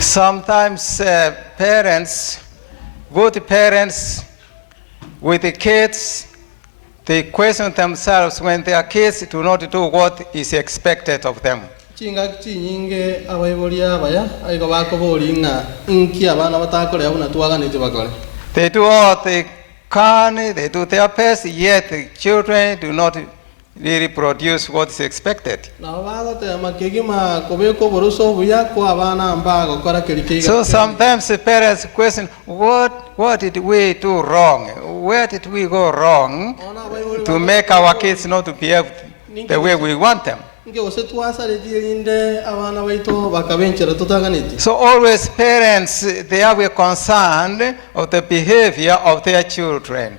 Sometimes parents, good parents with the kids, they question themselves when their kids do not do what is expected of them. Chinga chinyinge abayibolia baya aiko bakoboli nga inki abana batakolera buna twaganite bakole. They do all they can, they do their best, yet the children do not really produce what is expected. So sometimes the parents question, what did we do wrong? Where did we go wrong to make our kids not to behave the way we want them? So always parents, they are concerned of the behavior of their children.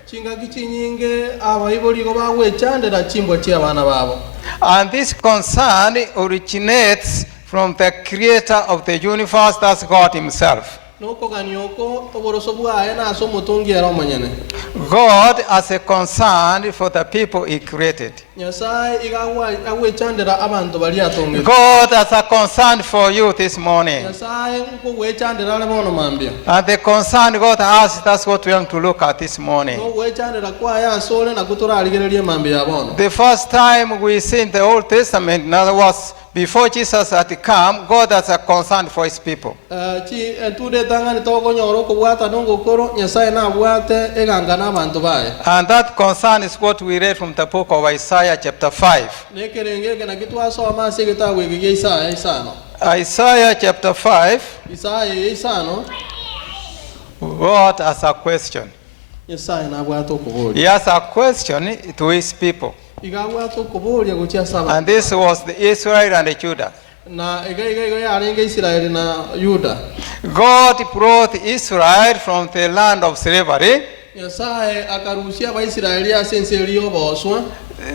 And this concern originates from the creator of the universe, that's God himself. God has a concern for the people he created. God has a concern for you this morning. And the concern God has, that's what we want to look at this morning. The first time we see in the Old Testament, in other words, before Jesus had come, God has a concern for his people. And that concern is what we read from the book of Isaiah chapter 5. Isaiah chapter 5, God has a question. He has a question to his people. And this was the Israel and the Judah. God brought Israel from the land of slavery.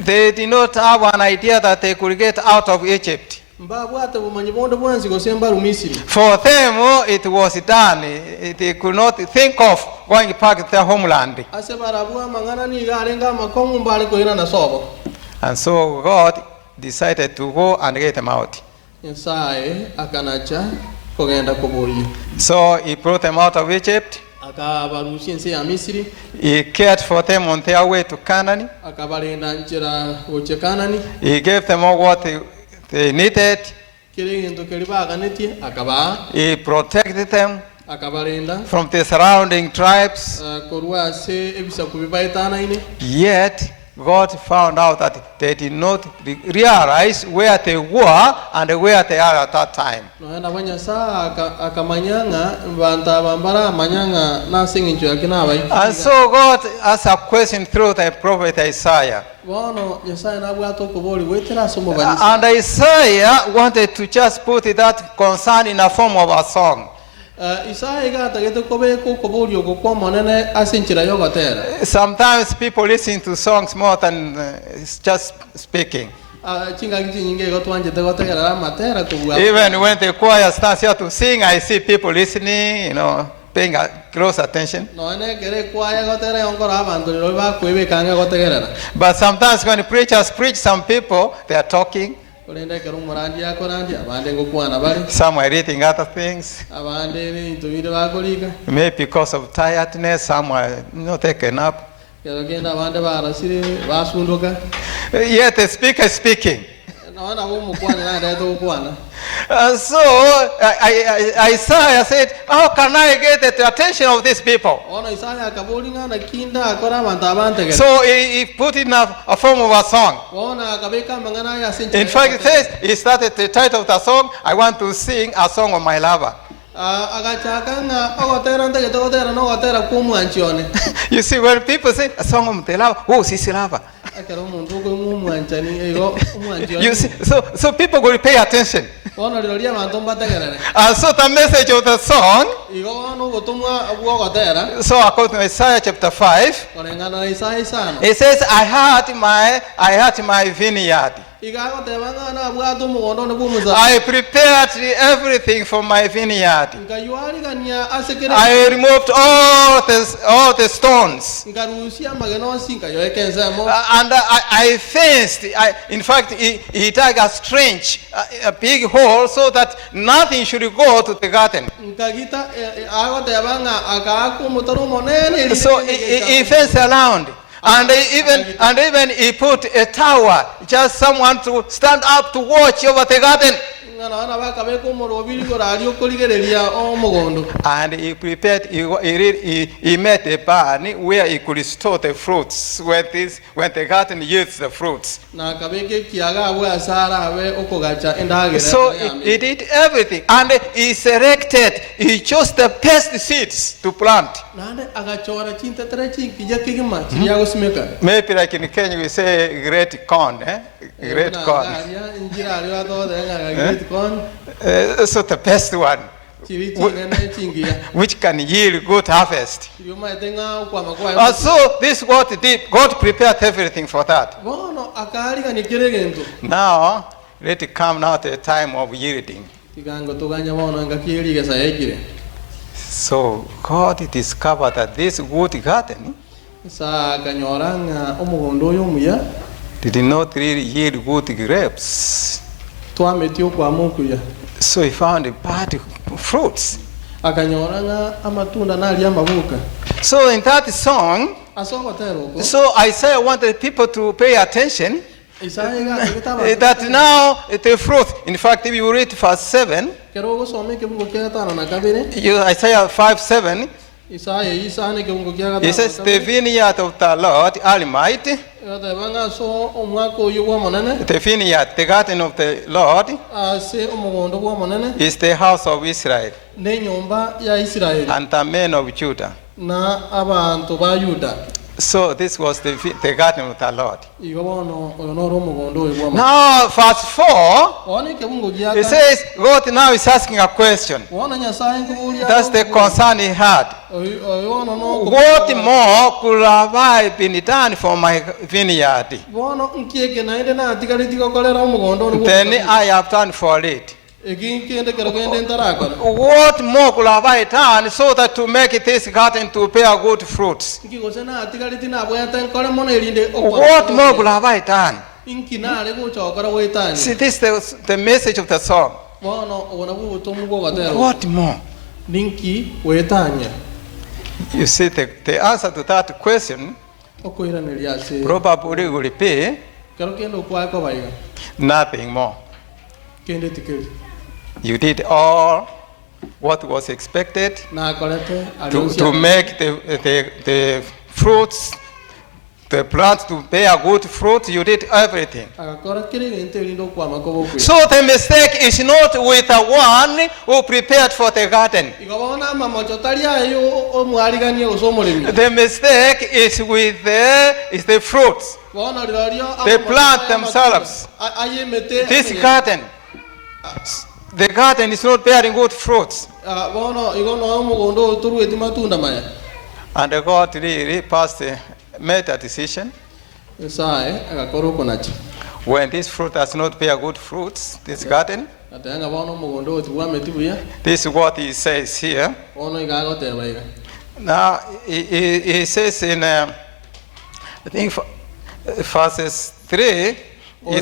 They did not have an idea that they could get out of Egypt. For them, it was done. They could not think of going back to their homeland. And so God decided to go and get them out. So he brought them out of Egypt. He cared for them on their way to Canaan. He gave them all what they needed. He protected them from the surrounding tribes. Yet God found out that they did not realize where they were and where they are at that time. And so God asked a question through the prophet Isaiah. And Isaiah wanted to just put that concern in a form of a song. Sometimes people listen to songs more than just speaking. Even when the choir starts here to sing, I see people listening, paying close attention. But sometimes when preachers preach, some people, they are talking. Some are reading other things. Maybe because of tiredness, some are not taken up. Yet the speaker is speaking. And so Isaiah said, how can I get the attention of these people? So he put in a form of a song. In fact, it says, he started the title of the song, I want to sing a song of my lover. You see, when people say a song of the lover, oh, she's a lover. You see, so people will pay attention. And so the message of the song, so according to Isaiah chapter 5, it says, I had my vineyard. igagoteba ng'ana abwate omogondo ne bw'omusa I prepared everything for my vineyard. nkaywarigania asekere I removed all the stones. nkarusia amageno onsi nkayoeka ensemo And I fenced. In fact, he dug a trench, a big hole, so that nothing should go to the garden. nkagita agoteba ng'a akaaka omotaro omonene So he fenced around. And even he put a tower, just someone to stand up to watch over the garden. ng'ana bana bakabeka omorobiri gorari okorigereria omogondo And he prepared, he made a barn where he could store the fruits when the garden yields the fruits. na akabeka ekiaga abwe asara abe okogacha endagera So he did everything. And he chose the best seeds to plant. nande agachora chintetere chinkija kigima chiria gosimeka Maybe like in Kenya we say great corn, great corn. injira ari atode ng'aga great corn So the best one, chiri chingene chingia which can yield good harvest. chirio maete ng'a kwama kwa So this is what he did. God prepared everything for that. bono akarigania kire gento Now, let it come now to the time of yielding. tigango tuganya bono ngakieri sa ekire So God discovered that this good garden sa kanyora ng'a omogondo oyo muya did not really yield good grapes. twametio kwa mukuya So he found bad fruits. akanyora ng'a amatunda nali amabuka So in that song, asogotero ko so Isaiah wanted people to pay attention Isaya ga kitaba that now the fruit, in fact, if you read verse 7, kero gosome ke bungo kya tana na kabere Isaiah 5:7, Isaya isane ke bungo kya he says, the vineyard of the Lord Almighty, ata banga so omwako oyo bwa monene the vineyard, the garden of the Lord, ase omogondo bwa monene is the house of Israel ne nyomba ya Isiraeli and the men of Judah. na abantu ba Yuda So this was the garden of the Lord. igo bono oyo no omogondo oyo bwa monene Now, verse 4, one ke bungo kya it says, God now is asking a question. one nyasaye kubulia That's the concern he had. oyo no What more could have I been done for my vineyard bono nkieke naende na tigaliti gokorera omogondo ni than I have done for it? eginkende kero gende ntarakora What more could have I done so that to make this garden to bear good fruits? nkigose na tigaliti na bwete nkore mono erinde What more could have I done? inkinale guchokora wetani See, this is the message of the song. bono obona bubutomu bwo gatero What more? ninki wetanya You see, the answer to that question okwiraniria ase probably will be kero kende okwako baiga nothing more. kende tikeri You did all what was expected na korete to make the fruits, the plants to bear good fruit. You did everything. agakora kiri gente erindo kwama ko bokwe So the mistake is not with the one who prepared for the garden. igobona mamocho tari ayo omwariganie osomoremi The mistake is with the fruits, bono rirorio the plant themselves. ayemete This garden, the garden is not bearing good fruits. bono igono omogondo turweti matunda maya And God really made a decision. sae agakora okonachi When this fruit does not bear good fruits, this garden, atanga bono omogondo otiwameti buya this is what he says here. bono igagoteba iga Now, he says in, I think, verses 3, he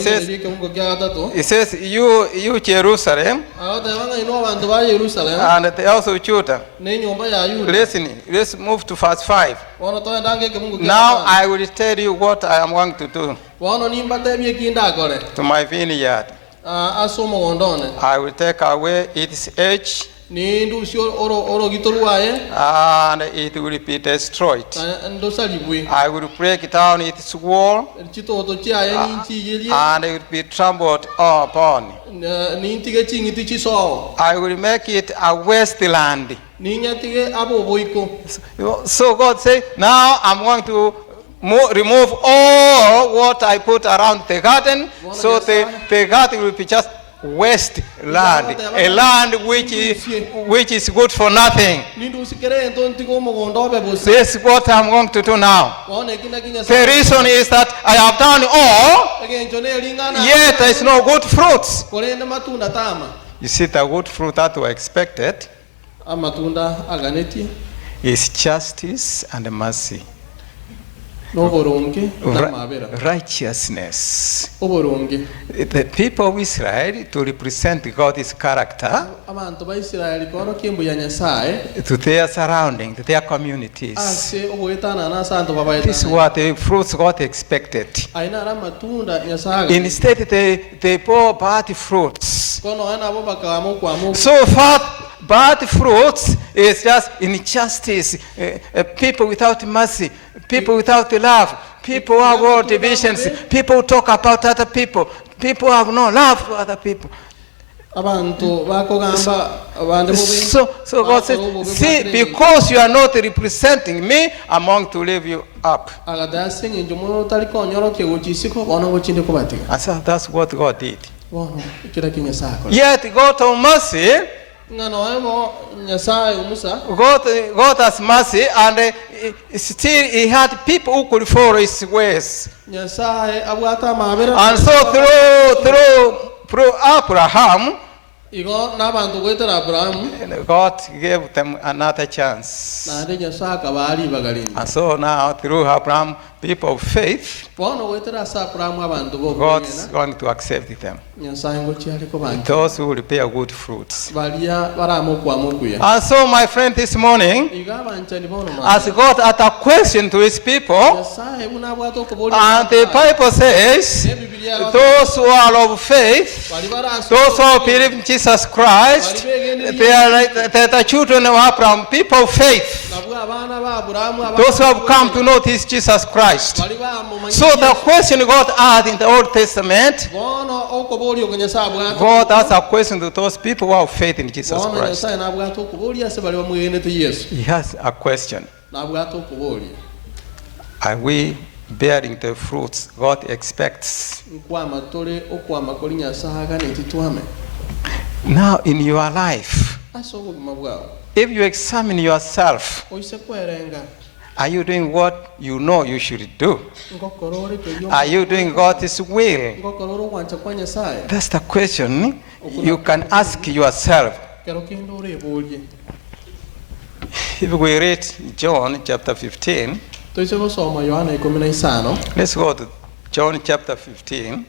says, you Jerusalem, agoteba ino abantu ba Yerusalem and also Judah. ne nyomba ya Yuda Listen, let's move to verse 5. bono toendange ke mungu Now I will tell you what I am going to do bono nimbatebie kinda kore to my vineyard. aso mogondone I will take away its edge, ni ndusio oro gitoruaye and it will be destroyed. ndo salibwe I will break down its wall, chitoto chiaye ninchi yelie and it will be trampled upon. ni ntige chingiti chiso I will make it a wasteland. ni nyatige abo boiko So God said, now I'm going to remove all what I put around the garden, so the garden will be just wasteland, a land which is good for nothing. Nindu sikere entonti ko mogondo obe busa. This is what I'm going to do now. Waone kina kinya The reason is that I have done all, Agenjone lingana. yet there is no good fruits. Kolende matunda tama. You see, the good fruit that were expected Amatunda aganeti. is justice and mercy, Noboronge na mabera. righteousness. Oboronge. The people of Israel, to represent God's character Abantu ba Israeli koro kimbu ya Nyasaye. to their surroundings, to their communities. Ase ogoetana na santo baba This is etana. what the fruits God expected. Aina ra matunda Nyasaye. Instead, they bore bad fruits. Kono ana boba kamu kwa mu. So far, bad fruits is just injustice, people without mercy, people without love, people who have all divisions, people who talk about other people, people who have no love for other people. Abantu bakogamba abande So God says, see, because you are not representing me, I'm going to leave you up. agadasing injumo taliko nyoro ke gochisiko bono gochinde ko batika. And so that's what God did. Bono kira kinya sako. Yet God of mercy, Ngano emo Nyasaye umusa. God has mercy, and still He had people who could follow His ways. Nyasaye abwata mabera. And so through Abraham, Igo nabantu gwetera Abraham God gave them another chance. na ndi Nyasaye kabali bagalini. And so now through Abraham, people of faith, Bono gwetera sa Abraham abantu bo God's kwena. going to accept them. Nyasaye ngochiali ko bantu. Those who will bear good fruits. Balia baramo kwa mukuya. And so, my friend, this morning, Iga banchani bono ma. as God had a question to His people, Nyasaye buna bwato ko boli. and the Bible says, those who are of faith, those who believe in Jesus Christ, they are like the children of Abraham, people of faith. Those who have come to know this Jesus Christ. So the question God asked in the Old Testament, God asked a question to those people who have faith in Jesus Christ. He has a question. Are we bearing the fruits God expects? Now in your life, if you examine yourself, are you doing what you know you should do? Are you doing God's will? That's the question you can ask yourself. If we read John chapter 15, let's go to John chapter 15.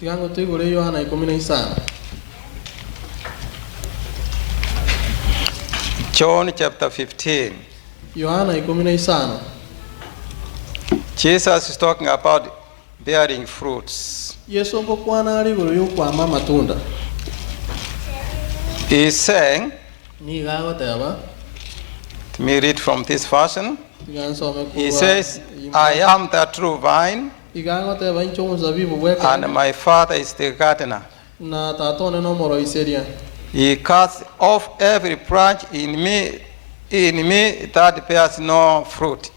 John chapter 15. Jesus is talking about bearing fruits. He's saying, let me read from this version. He says, I am the true vine, and my Father is the gardener. He cuts off every branch in me that bears no fruit,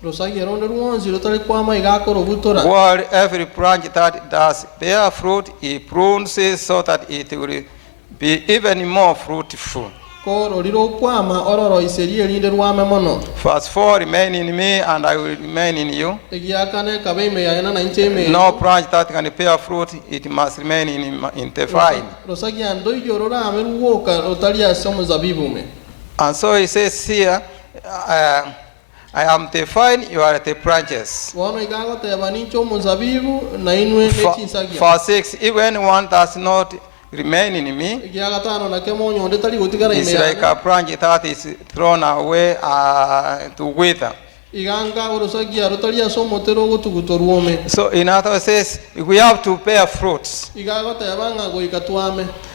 while every branch that does bear fruit, He prunes it so that it will be even more fruitful. Verse 4, remain in me and I will remain in you. No branch that can bear fruit, it must remain in the vine. And so he says here, I am the vine, you are the branches. Verse 6, if anyone does not remain in me, it's like a branch that is thrown away to wither. So in other words, says we have to bear fruits.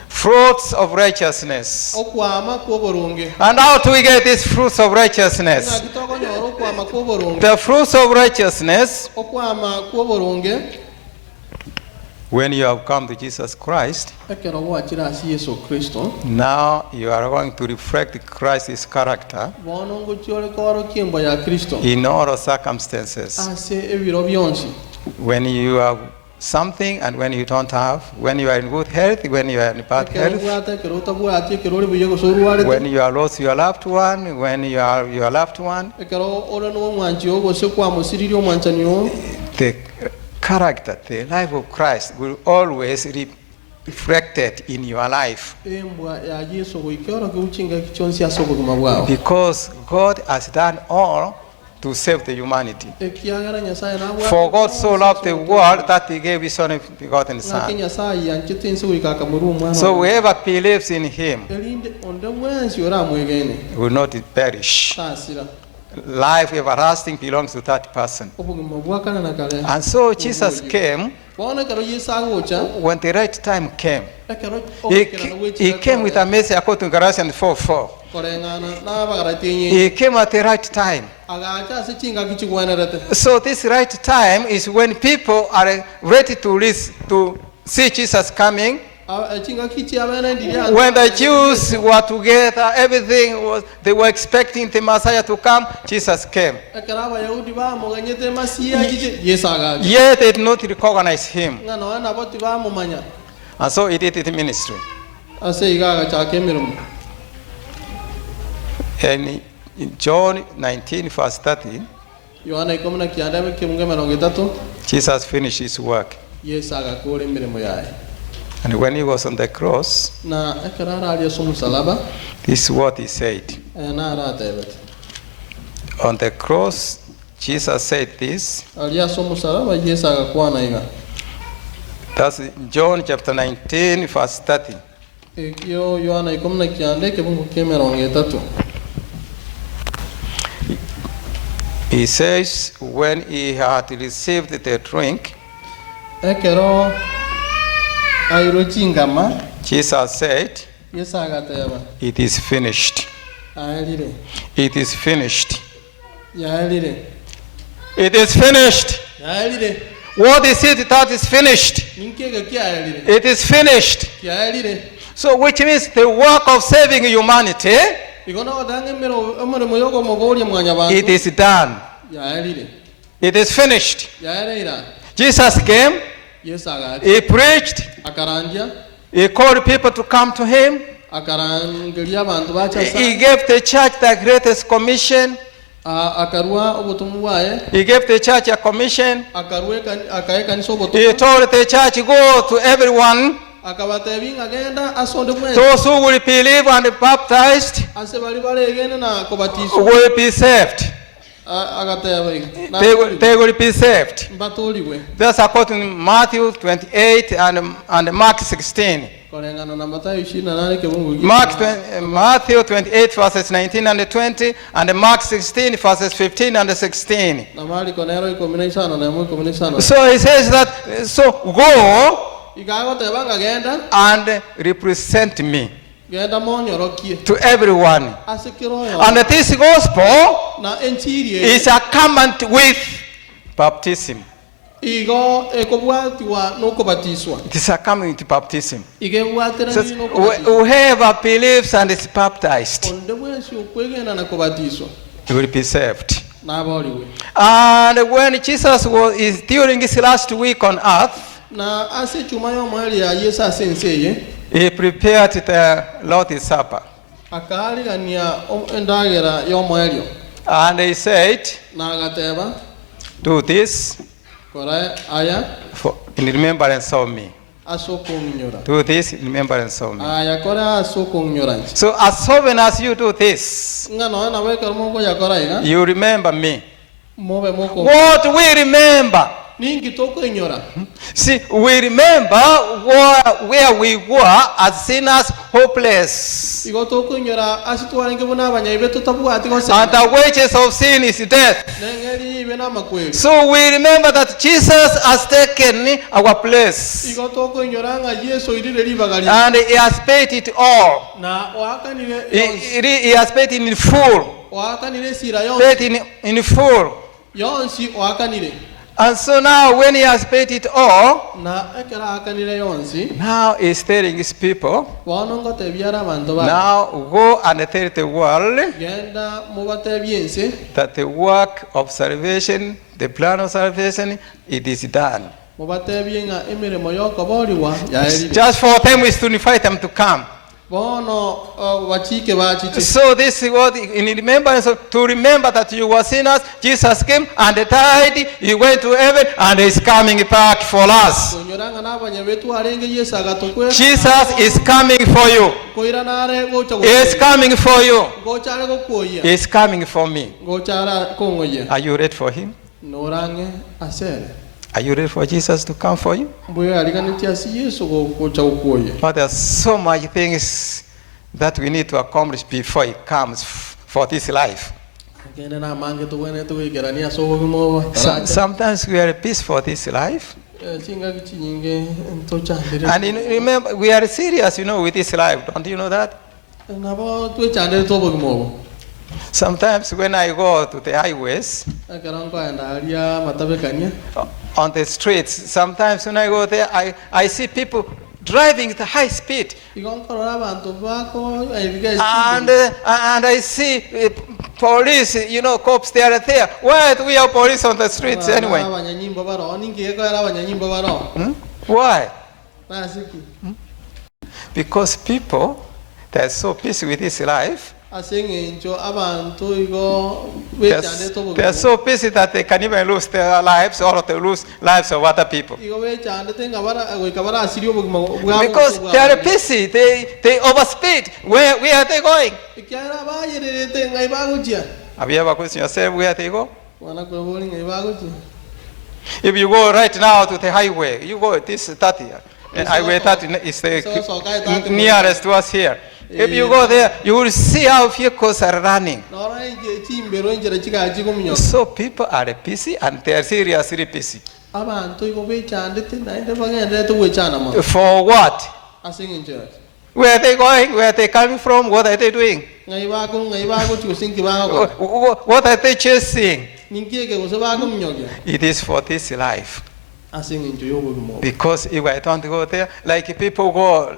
Fruits of righteousness. And how do we get these fruits of righteousness? The fruits of righteousness, when you have come to Jesus Christ, now you are going to reflect Christ's character in all circumstances. When you have something and when you don't have, when you are in good health, when you are in bad health, when you are lost your loved one, when you are your loved one, the character, the life of Christ will always be reflected in your life. Because God has done all to save the humanity. For God so loved the world that he gave his only begotten Son. So whoever believes in him will not perish. Life everlasting belongs to that person. And so Jesus came when the right time came. He came with a message according to Galatians 4:4. He came at the right time. So this right time is when people are ready to see Jesus coming. When the Jews were together, everything was, they were expecting the Messiah to come, Jesus came. Yet they did not recognize him. And so he did his ministry. And in John 19, verse 30, Jesus finished his work. And when he was on the cross, this is what he said. On the cross, Jesus said this. That's John chapter 19, verse 30. He says, when he had received the drink, Jesus said, it is finished. It is finished. It is finished. What is it that is finished? It is finished. So which means the work of saving humanity, it is done. It is finished. Jesus came. He preached. He called people to come to him. He gave the church the greatest commission. He gave the church a commission. He told the church, go to everyone. Those who will believe and be baptized will be saved. They will be saved. That's according to Matthew 28 and Mark 16. Matthew 28 verses 19 and 20 and Mark 16 verses 15 and 16. So he says that, so go and represent me to everyone. And this gospel is accompanied with baptism. It is accompanied with baptism. So whoever believes and is baptized, he will be saved. And when Jesus is during his last week on earth, he prepared the Lord's Supper. And he said, do this in remembrance of me. Do this in remembrance of me. So as often as you do this, you remember me. What we remember? See, we remember where we were as sinners, hopeless. And the wages of sin is death. So we remember that Jesus has taken our place. And he has paid it all. He has paid it in full. Paid in full. And so now when he has paid it all, now he's telling his people, now go and tell the world that the work of salvation, the plan of salvation, it is done. mubatebye nga emirimo y'okuboolibwa yaerire Just for them is to invite them to come. bono bachike bachite So this is what in remembrance to remember that you were sinners, Jesus came and died, he went to heaven and is coming back for us. kunyoranga n'abanya betu arenge Yesu agatokwe Jesus is coming for you. koiranare gocha He is coming for you. gochare gokoya He is coming for me. gochara kongoye Are you ready for him? norange asere Are you ready for Jesus to come for you? mbuye aliganitia si Yesu gocha gokoye But there's so much things that we need to accomplish before he comes for this life. kene na mange to wene to igerania so bimo Sometimes we are peace for this life. chinga kinyinge to chandire And remember, we are serious, with this life. Don't you know that? nabo to chandire to bimo Sometimes when I go to the highways, akarango andalia matabekania on the streets, sometimes when I go there, I see people driving at high speed. igonkorora abantu bako aibiga And I see police, cops, they are there. Why do we have police on the streets anyway? abanyanyimbo baro ningi ko era abanyanyimbo baro Why? nasiki Because people, they're so busy with this life. asengenjo abantu igo wechande to They're so busy that they can even lose their lives or they lose lives of other people. igo wechande tenga bara goikabara asiri obugima bwabo Because they are busy, they overspeed. Where are they going? ikyara bayererete ngai bagujia Have you ever questioned yourself where they go? wana ko boli ngai bagujia If you go right now to the highway, you go this 30. Highway 30 is the nearest to us here. If you go there, you will see how vehicles are running. nora inge chimbero injera chikaji kuminyo So people are busy and they are seriously busy. abantu igo wechande tena inde bagende to wechana ma For what? asengenjo Where are they going? Where are they coming from? What are they doing? ngai bago chusingi bago What are they chasing? ningiege go sebago minyoge It is for this life. asengenjo yobugimo Because if I don't go there, like people go,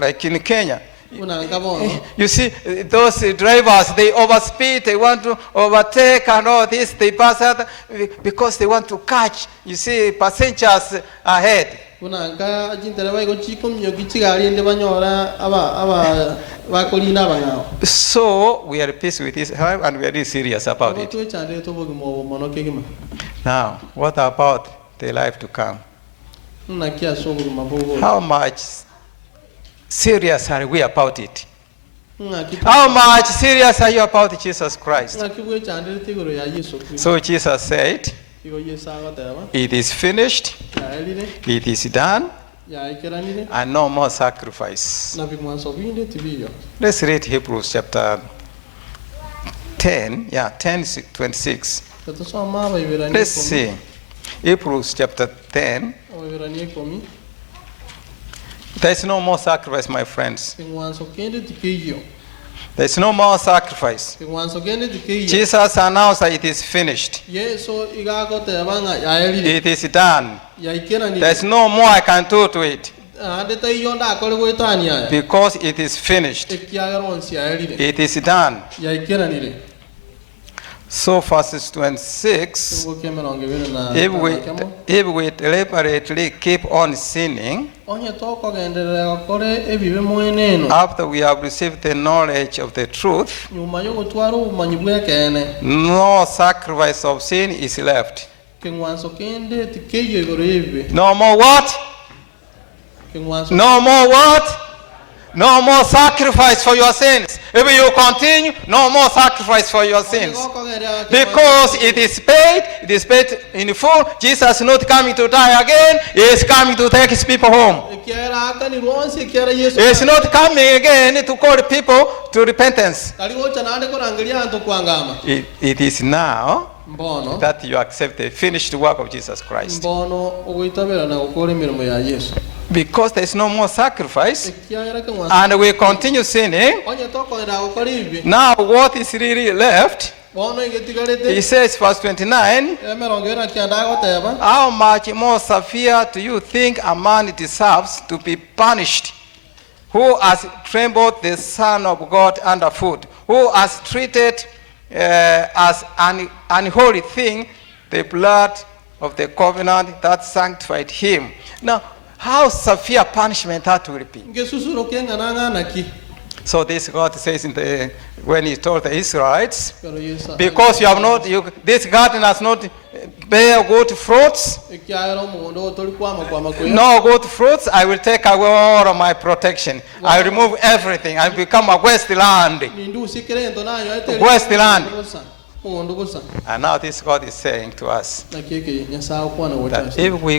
like in Kenya, unanga bono you see, those drivers, they overspeed, they want to overtake and all this, they pass out because they want to catch, you see, passengers ahead. unanga jintere baigo chiko minyogi chigari inde banyora aba bakolina abangao So we are peace with this life and we are really serious about it. to chande to bugimo mono kegima Now, what about the life to come? nakia so bugimo bogo How much serious are we about it? ngaki How much serious are you about Jesus Christ? ngaki bwe chande tigoro ya Yesu Kristo So Jesus said, igo Yesu agoteba it is finished, ya elire it is done, ya ikeranire and no more sacrifice. na bimwanso binde tibiyo Let's read Hebrews chapter 10, 10:26. tatusoma abaibirani Let's see. Hebrews chapter 10. abaibirani 10 There's no more sacrifice, my friends. bimwanso kende tikiyo There's no more sacrifice. bimwanso kende tikiyo Jesus announced that it is finished. Yesu igagoteba nga ya elire It is done. ya ikeranire There's no more I can do to it ande tayonda akole gwetania because it is finished. ekiagaronsi ya elire It is done. ya ikeranire So verses 26, ugoke mirongo ibiri na if we deliberately keep on sinning onye tokogenderera gukore ebibe mweneno after we have received the knowledge of the truth, nyuma yo gutwara ubumanyi bwekene no sacrifice of sin is left. kingwanso kende tikiyo igoro yebibe No more what? kingwanso No more what? No more sacrifice for your sins. If you continue, no more sacrifice for your sins. Because it is paid in full. Jesus is not coming to die again. He is coming to take his people home. He is not coming again to call people to repentance. It is now that you accept the finished work of Jesus Christ. Because there is no more sacrifice and we continue sinning, now what is really left? He says, verse 29, how much more severe do you think a man deserves to be punished who has trampled the Son of God underfoot, who has treated as an unholy thing the blood of the covenant that sanctified him. Now, how severe punishment that will be. ngesusuro kenga nangana ki So this God says when he told the Israelites, pero yesa because this garden has not bear good fruits, ekyalo mugondo toli kwama no good fruits, I will take away all of my protection. I will remove everything. I will become a wasteland. nindu sikire ento nayo ete Wasteland. mugondo gusa And now this God is saying to us nakeke nyasa kwana that wota if we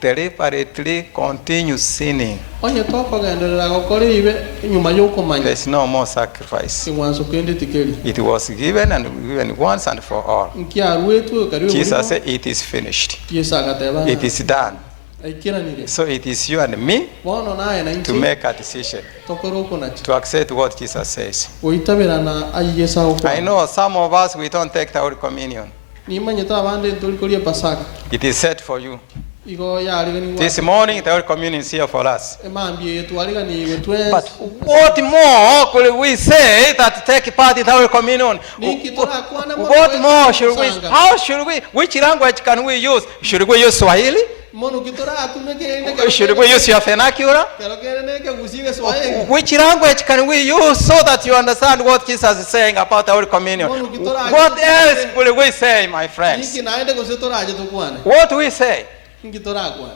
deliberately continue sinning, onye toko genderera gukora ibe inyuma y'ukumanya there's no more sacrifice. ingwanso kende tikeli It was given and given once and for all. nkiarwetu kariwe Jesus said, it is finished. yesa gateba It is done. aikiranire So it is you and me bono naye na to inchi make a decision, tokoro kunachi to accept what Jesus says. oitabirana ayesa I okwa know some of us, we don't take the Holy Communion. nimanye tabande ntoli kolie pasaka It is set for you. igo yaligani This morning, the Holy Communion is here for us. emambie yetu aligani iwe twensi But what more could we say that take part in the Holy Communion? What more should we? How should we? Which language can we use? Should we use Swahili? mono kitora atumeke Should we use your vernacular? kero kene ke gusige swahili Which language can we use so that you understand what Jesus is saying about the Holy Communion? What else will we say, my friends? niki naende kusetora aje tukwane What do we say? ngitora kwa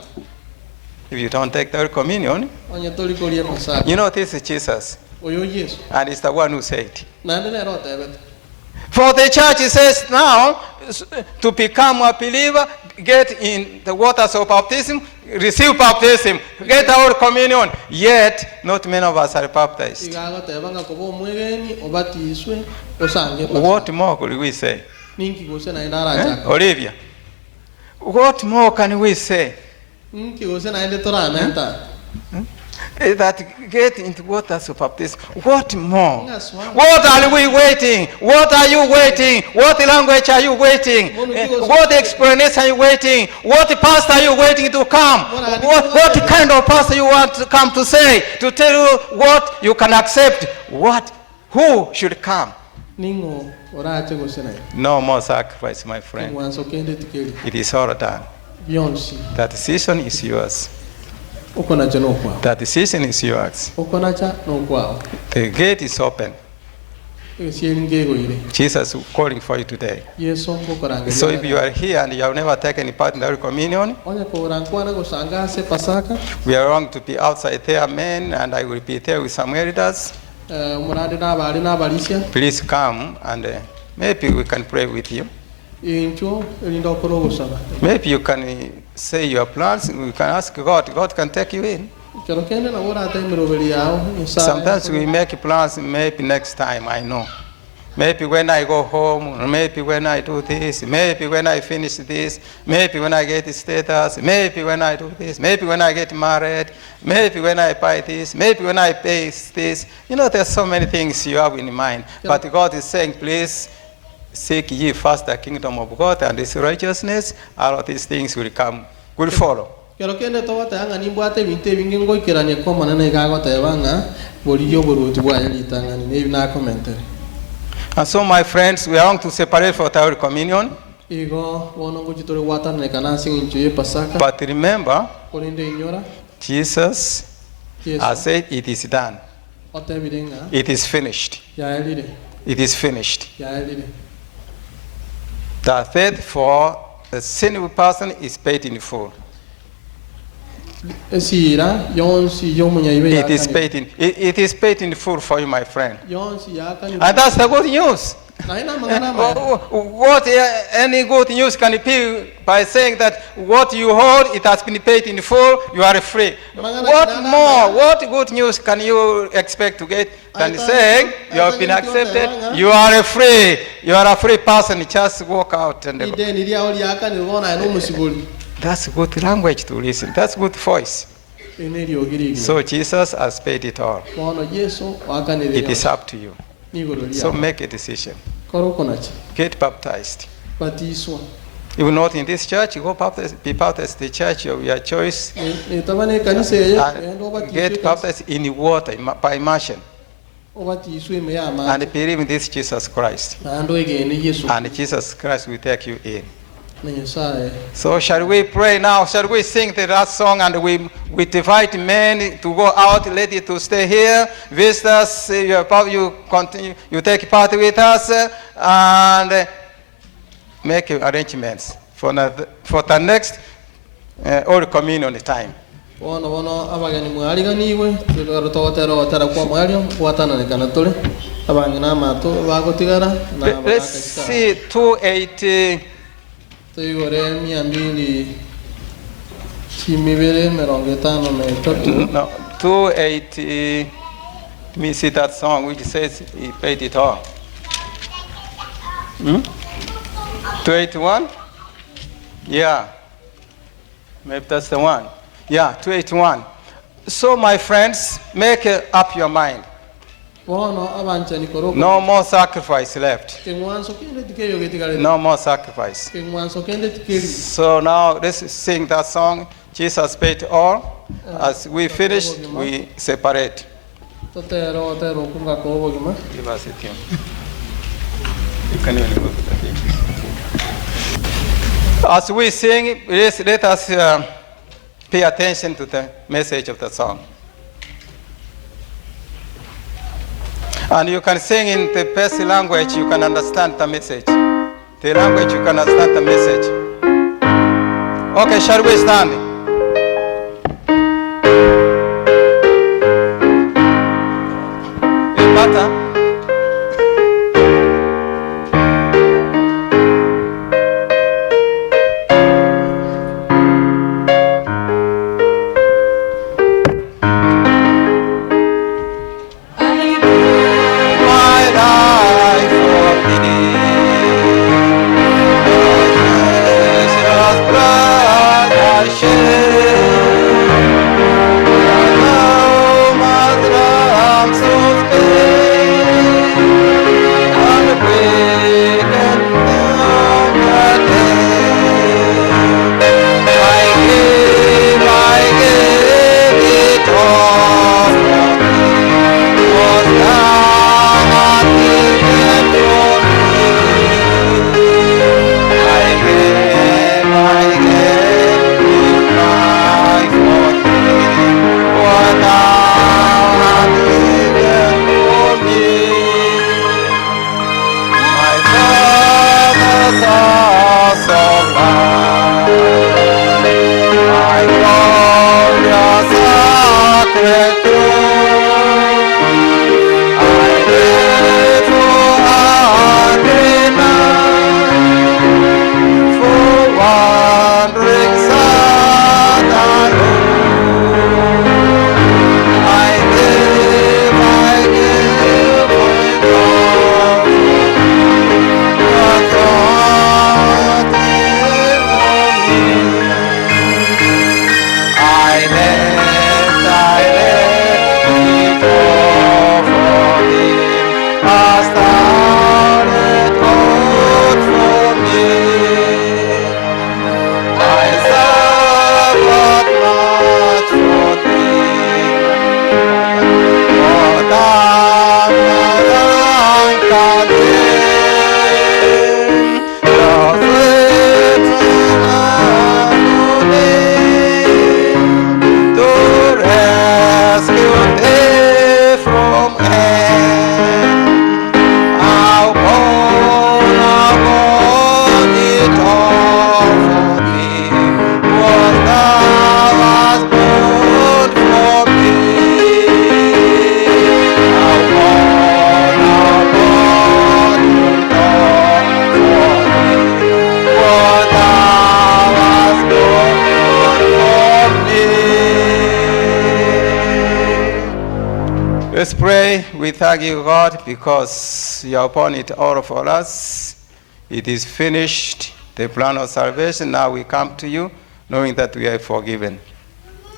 If you don't take the Holy Communion, onye toli kolie pasaka you know this is Jesus, oyo yesu and it's the one who said it. nande ne rota ebet For the church, it says now, to become a believer, get in the waters of baptism, receive baptism, get the Holy Communion. Yet, not many of us are baptized. igaga tebanga kubo omwegeni obatiswe osange What more could we say? ninki gose na indara chaka Olivia, what more can we say? ninki gose na ende tora menta That get into waters of baptism. What more? Yes, wow. What are we waiting? What are you waiting? What language are you waiting? What explanation are you waiting? What pastor are you waiting to come? What kind of pastor you want to come to say? To tell you what you can accept? Who should come? ningo orache gose na No more sacrifice, my friend. ingwanso kende tikeli It is all done. byonsi That decision is yours. uko nacho nokwa That decision is yours. uko nacha nokwa The gate is open. esiengego ile Jesus is calling for you today. yeso ngokoranga So if you are here and you have never taken part in the Holy Communion, onye ko rankwana gusanga se pasaka we are going to be outside there, men, and I will be there with some elders. murade nabali nabalisia Please come and maybe we can pray with you. incho elindo koro gusaba Maybe you can say your plans. We can ask God. God can take you in. kero kende na ora ta mirobeli yao Sometimes we make plans. Maybe next time. I know. Maybe when I go home, maybe when I do this, maybe when I finish this, maybe when I get status, maybe when I do this, maybe when I get married, maybe when I buy this, maybe when I pay this. You know, there's so many things you have in mind. But God is saying, please seek ye first the kingdom of God and His righteousness. All of these things will come, will follow. kero kende to wata anga nimbwate binte bingi ngoikiranye komana na igago tebanga boliyo boruti bwa yalitanga ni na commentary And so, my friends, we are going to separate for the Holy Communion. igo wono ngujitore wata ne kana singincho ye pasaka But remember, kolinde inyora Jesus yeso has said, it is done. otebirenga It is finished. ya elire It is finished. ya elire The faith for the sinful person is paid in full. esira yonsi yomunya ibe It is paid in full for you, my friend. yonsi yakani And that's the good news. na ina mangana ma What any good news can be by saying that what you hold, it has been paid in full, you are free. What more? What good news can you expect to get than saying you have been accepted, you are free, you are a free person, just walk out and ide ni dia oli yakani bona no musibuli that's good language to listen. That's good voice. ene ri ogiri So Jesus has paid it all. wono yeso wakani It is up to you. ni goro So ya make a decision. koro konachi Get baptized. batiswa If not in this church, go be baptized in the church of your choice. e tabane kanisa ye endo And batiswa get baptized in water by immersion. obatiswa me ya ma And believe in this Jesus Christ. ando egene yesu And Jesus Christ will take you in. na nyasaye. So shall we pray now? Shall we sing the last song and we divide men to go out, ladies to stay here, visitors, you continue, you take part with us and make arrangements for the next Holy Communion time. Bono abageni mwariganiwe tutotera kwa mwario gwatana kana tuli abangina mato bagotigara na Let's see 280 tuyore 200 chimibere 53 no 280. Let me see that song which says he paid it all. 281? Yeah. Maybe that's the one. Yeah, 281. So, my friends, make up your mind. No more sacrifice left. No more sacrifice. So now let's sing that song. Jesus paid all. As we finish, we separate. Give us a tune. You can even go to the tune. As we sing, let us pay attention to the message of the song. And you can sing in the best language you can understand the message. The language you can understand the message. Okay, shall we stand? Let's pray. We thank you, God, because you are upon it all for us. It is finished, the plan of salvation. Now we come to you, knowing that we are forgiven.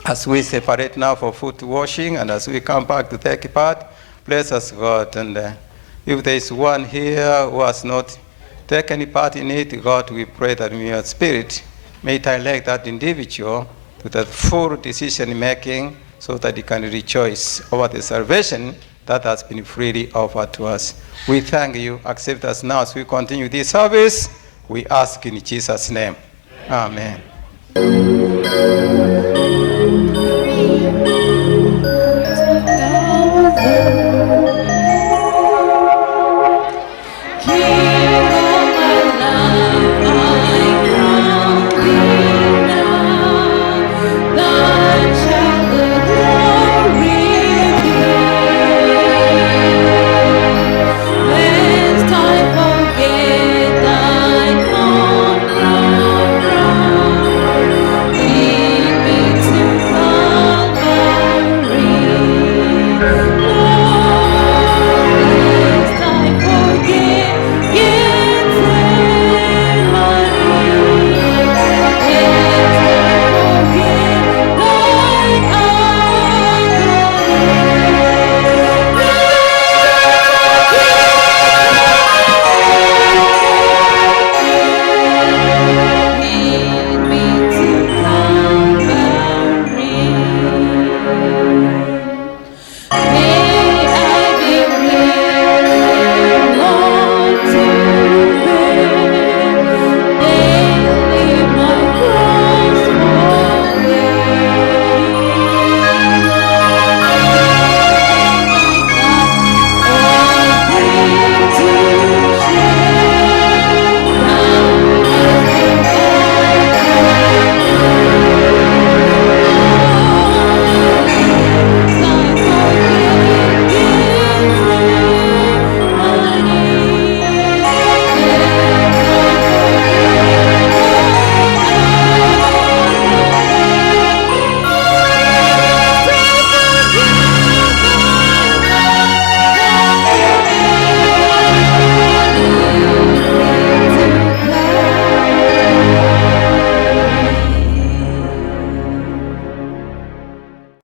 As we separate now for foot washing, and as we come back to take part, bless us, God. And if there is one here who has not taken part in it, God, we pray that in your spirit may direct that individual to that full decision-making so that he can rejoice over the salvation that has been freely offered to us. We thank you. Accept us now as we continue this service. We ask in Jesus' name. Amen. Keep